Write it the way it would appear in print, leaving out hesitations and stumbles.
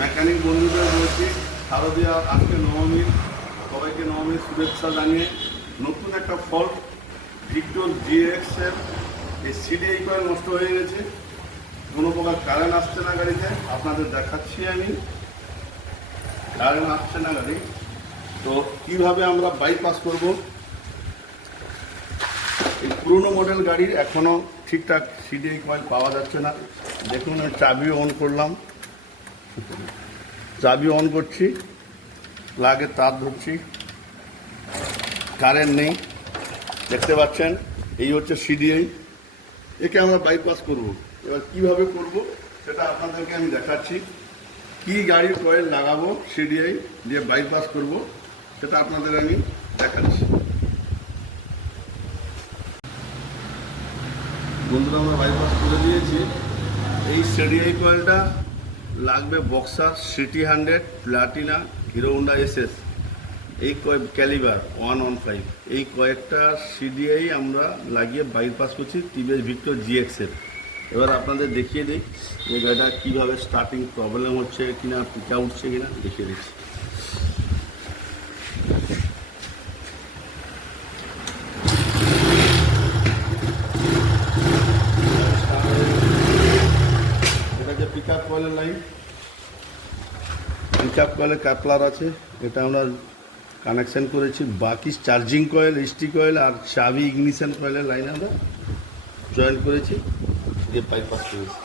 Mechanic বন্ধুদের বলছি শারদীয়া আজকে নবমীর সবাইকে নবমীর শুভেচ্ছা জানিয়ে নতুন একটা ফল্ট ভিক্টর জিএক্সের এই সিডিআই কয়েল নষ্ট হয়ে গেছে, কোনো প্রকার কারেন্ট আসছে না গাড়িতে। আপনাদের দেখাচ্ছি আমি, কারেন্ট আসছে না গাড়ি, তো কীভাবে আমরা বাইপাস করব। এই পুরনো মডেল গাড়ির এখনও ঠিকঠাক সিডিআই কয়েল পাওয়া যাচ্ছে না। দেখুন আমি চাবিও অন করলাম, চাবি অন করছি, প্লাগের তার ধরছি, কারেন্ট নেই। দেখতে পাচ্ছেন এই হচ্ছে সিডিআই, একে আমরা বাইপাস করব। এবার কিভাবে করব সেটা আপনাদেরকে আমি দেখাচ্ছি। কি গাড়ির কয়েল লাগাবো সিডিআই দিয়ে বাইপাস করব সেটা আপনাদের আমি দেখাচ্ছি। বন্ধুরা আমরা বাইপাস করে দিয়েছি। এই সিডিআই কয়েলটা লাগবে boxer city 100 Platina hero Honda SS, এই ক্যালিবার 115, এই কয়েকটা সিডিআই আমরা লাগিয়ে বাইপাস করছি টিভিএস ভিক্টর জিএক্সের। এবার আপনাদের দেখিয়ে দিই যে গাড়িটা কীভাবে স্টার্টিং প্রবলেম হচ্ছে কিনা, পিকা উঠছে কিনা দেখিয়ে দিচ্ছি। এটা যে পিক আপ কয়েলের লাইন, পিক আপ কয়েলের কাপলার আছে, এটা আমরা কানেকশন করেছি। বাকি চার্জিং কয়েল, এসটি কয়েল আর চাবি ইগনিশন কয়েলের লাইন আমরা জয়েন করেছি দিয়ে বাইপাস করেছি।